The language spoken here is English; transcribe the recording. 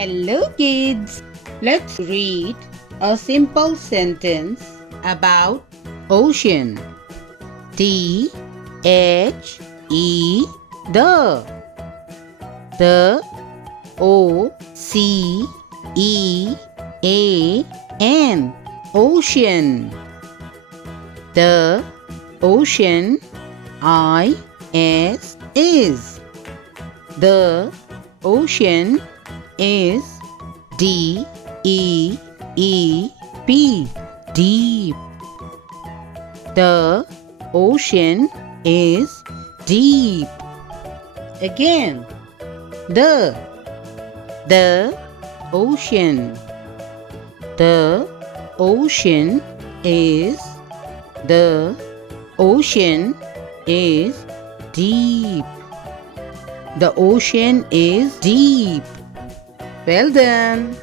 Hello kids, let's read a simple sentence about ocean. T H E the O C E A N ocean. The ocean is the ocean is DEEP deep. The ocean is deep. Again, the ocean. The ocean is deep. The ocean is deep. Well done.